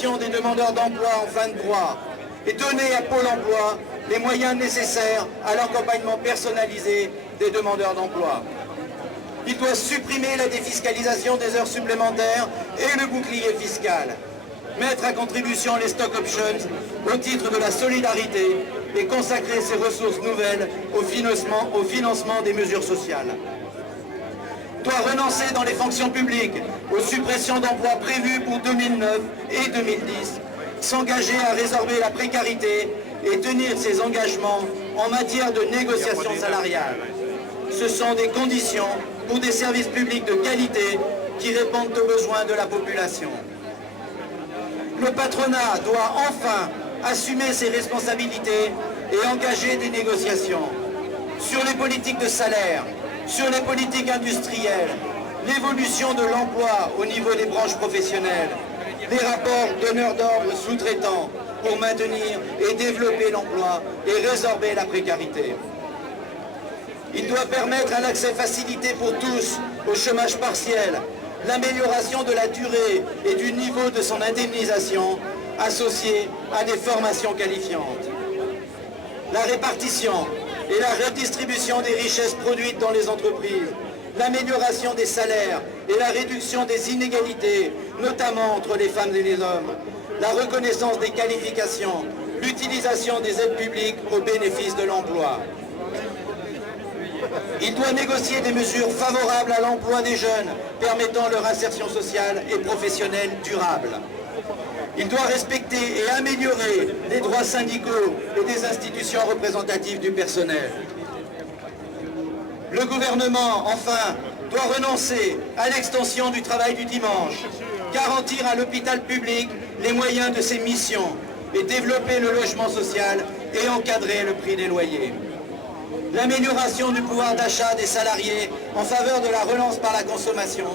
formation des demandeurs d'emploi en fin de droit et donner à Pôle emploi les moyens nécessaires à l'accompagnement personnalisé des demandeurs d'emploi. Il doit supprimer la défiscalisation des heures supplémentaires et le bouclier fiscal, mettre à contribution les stock options au titre de la solidarité et consacrer ces ressources nouvelles au financement des mesures sociales. Doit renoncer dans les fonctions publiques aux suppressions d'emplois prévues pour 2009 et 2010, s'engager à résorber la précarité et tenir ses engagements en matière de négociation salariale. Ce sont des conditions pour des services publics de qualité qui répondent aux besoins de la population. Le patronat doit enfin assumer ses responsabilités et engager des négociations sur les politiques de salaire, sur les politiques industrielles, l'évolution de l'emploi au niveau des branches professionnelles, les rapports donneurs d'ordre sous-traitants pour maintenir et développer l'emploi et résorber la précarité. Il doit permettre un accès facilité pour tous au chômage partiel, l'amélioration de la durée et du niveau de son indemnisation associée à des formations qualifiantes. La répartition et la redistribution des richesses produites dans les entreprises, l'amélioration des salaires et la réduction des inégalités, notamment entre les femmes et les hommes, la reconnaissance des qualifications, l'utilisation des aides publiques au bénéfice de l'emploi. Il doit négocier des mesures favorables à l'emploi des jeunes, permettant leur insertion sociale et professionnelle durable. Il doit respecter et améliorer les droits syndicaux et des institutions représentatives du personnel. Le gouvernement, enfin, doit renoncer à l'extension du travail du dimanche, garantir à l'hôpital public les moyens de ses missions et développer le logement social et encadrer le prix des loyers. L'amélioration du pouvoir d'achat des salariés en faveur de la relance par la consommation,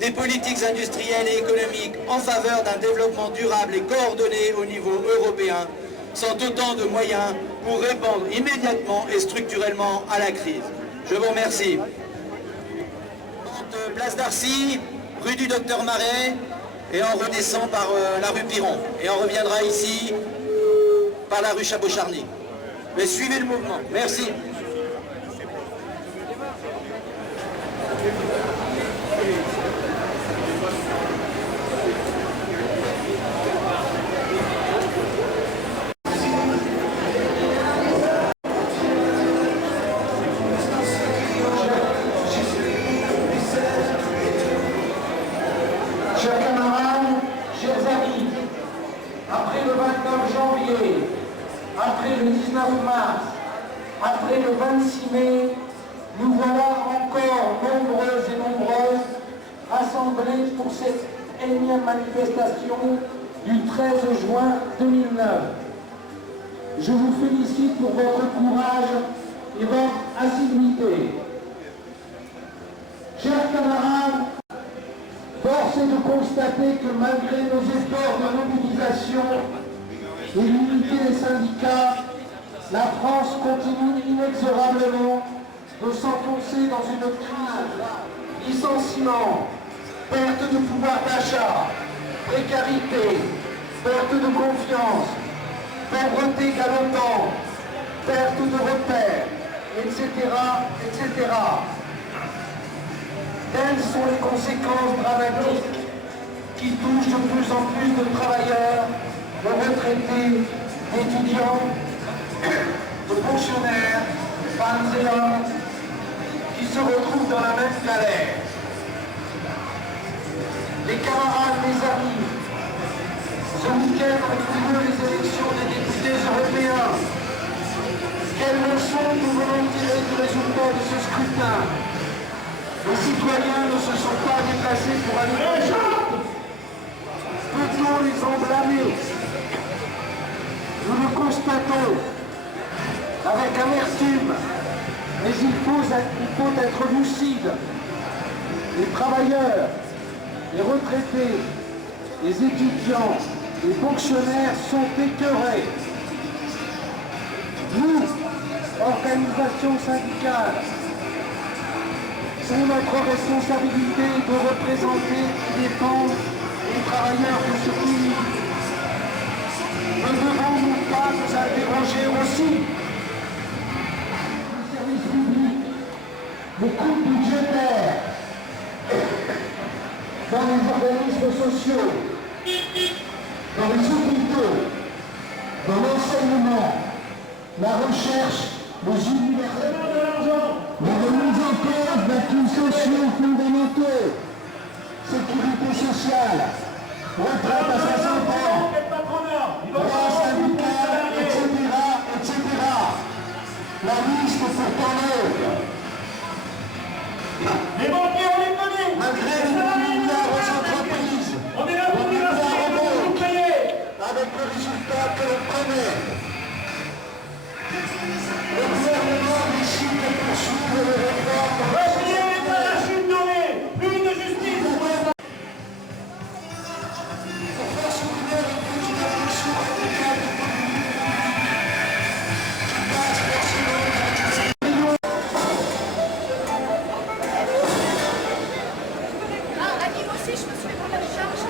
des politiques industrielles et économiques en faveur d'un développement durable et coordonné au niveau européen sont autant de moyens pour répondre immédiatement et structurellement à la crise. Je vous remercie. Place d'Arcy, rue du Docteur Marais, et on redescend par la rue Piron. Et on reviendra ici par la rue Chabot-Charny. Mais suivez le mouvement. Merci. Chers camarades, chers amis, après le 29 janvier, après le 19 mars, après le 26 mai, nous voilà encore nombreuses et nombreuses rassemblés pour cette énième manifestation du 13 juin 2009. Je vous félicite pour votre courage et votre assiduité. Chers camarades, force est de constater que malgré nos efforts de mobilisation et l'unité des syndicats, la France continue inexorablement de s'enfoncer dans une crise. Licenciement, perte de pouvoir d'achat, précarité, perte de confiance, pauvreté galopante, perte de repères, etc., etc. Telles sont les conséquences dramatiques qui touchent de plus en plus de travailleurs, de retraités, d'étudiants, de fonctionnaires, femmes et hommes, qui se retrouvent dans la même galère. Les camarades, mes amis, ce week-end ont lieu les élections des députés européens. Quelles leçons nous venons tirer du résultat de ce scrutin? Les citoyens ne se sont pas déplacés pour aller voter. Peut-on les en blâmer? Nous le constatons avec amertume, mais il faut être lucide. Les travailleurs, les retraités, les étudiants, les fonctionnaires sont écœurés. Nous, organisations syndicales, c'est notre responsabilité de représenter et défendre les travailleurs de ce pays. interroger aussi le service public, les coûts budgétaires dans les organismes sociaux, dans les hôpitaux, dans l'enseignement, la recherche, les universités, les remises en cause d'acquis sociaux fondamentaux, sécurité sociale, retraite à 60 ans, droit syndical, etc., etc. La liste est pourtant longue. Les banquiers, on les connaît. Malgré les milliards aux entreprises, On est là pour dire à vous payer. avec le résultat que l'on connaît. Le gouvernement décide de poursuivre les réformes. Repliez les parachutes dorés. Plus de justice. Pour faire soutenir une petite réflexion radicale de qui passe forcément Annie aussi, je me suis fait prendre la charge.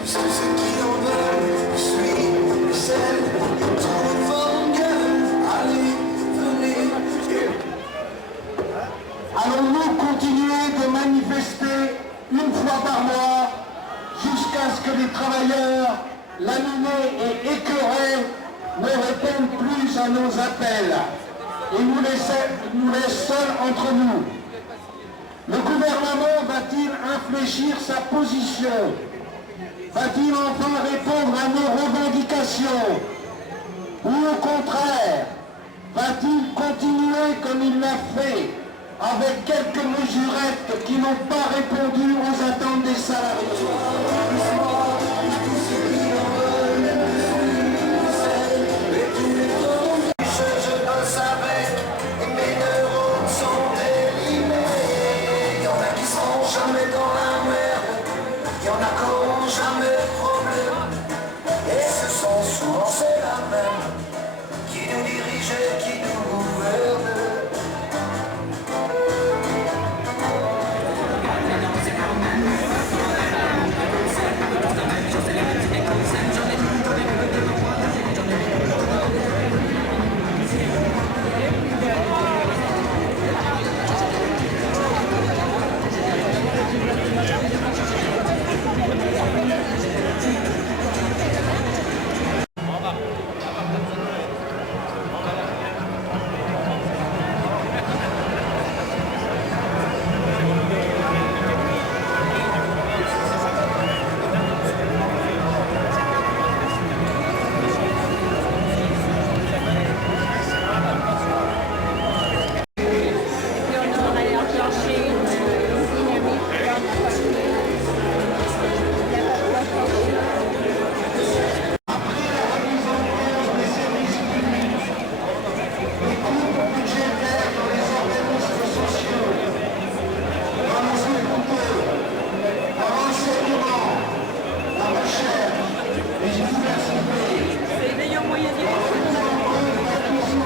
Puisque ce qui en veut, je suis celle qui trouve en gueule. Allez, venez. Allons-nous continuer de manifester une fois par mois jusqu'à ce que les travailleurs, laminés et écœurés, ne répondent plus à nos appels et nous laissent seuls entre nous? Le gouvernement va-t-il infléchir sa position? Va-t-il enfin répondre à nos revendications? Ou au contraire, va-t-il continuer comme il l'a fait avec quelques mesurettes qui n'ont pas répondu aux attentes des salariés?